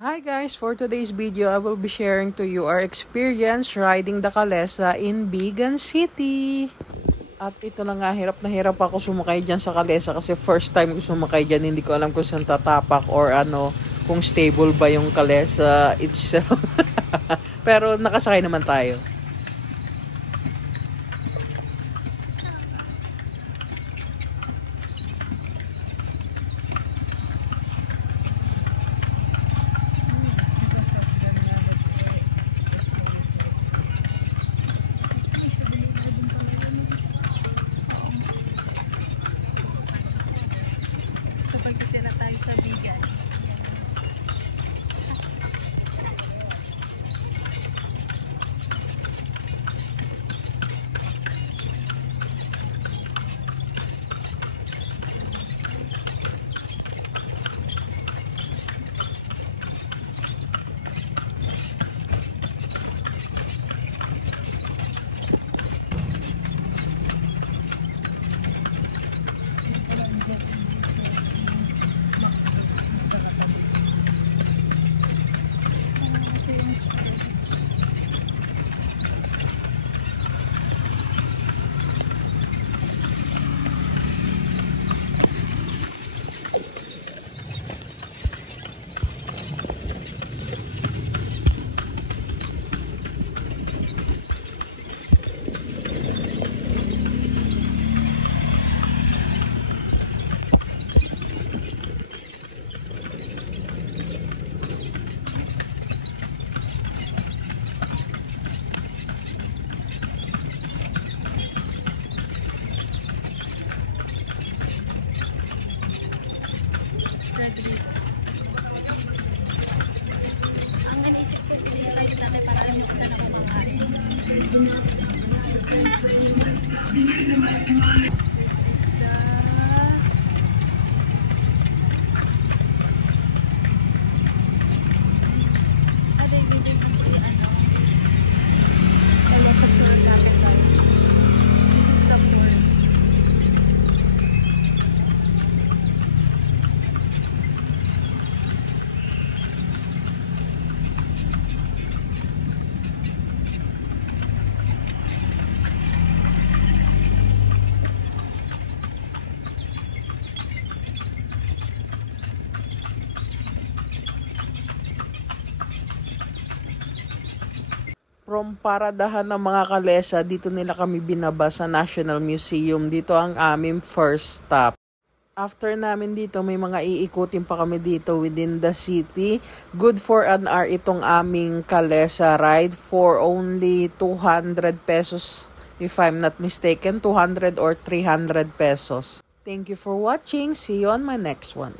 Hi guys, for today's video, I will be sharing to you our experience riding the Kalesa in Bigan City. At ito na nga, hirap na hirap ako sumakay dyan sa Kalesa kasi first time ko sumakay dyan, hindi ko alam kung saan tatapak or ano, kung stable ba yung Kalesa itself. Pero nakasakay naman tayo. So, pagdating na tayo sa Bigan. Ang naisip ko, pinag-ride natin para alam yung isa na kumakain. This is the they building kasi Kalesa capital. This is the port. From paradahan ng mga Kalesa, dito nila kami binaba sa National Museum. Dito ang aming first stop. After namin dito, may mga iikutin pa kami dito within the city. Good for an hour itong aming Kalesa ride for only 200 pesos. If I'm not mistaken, 200 or 300 pesos. Thank you for watching. See you on my next one.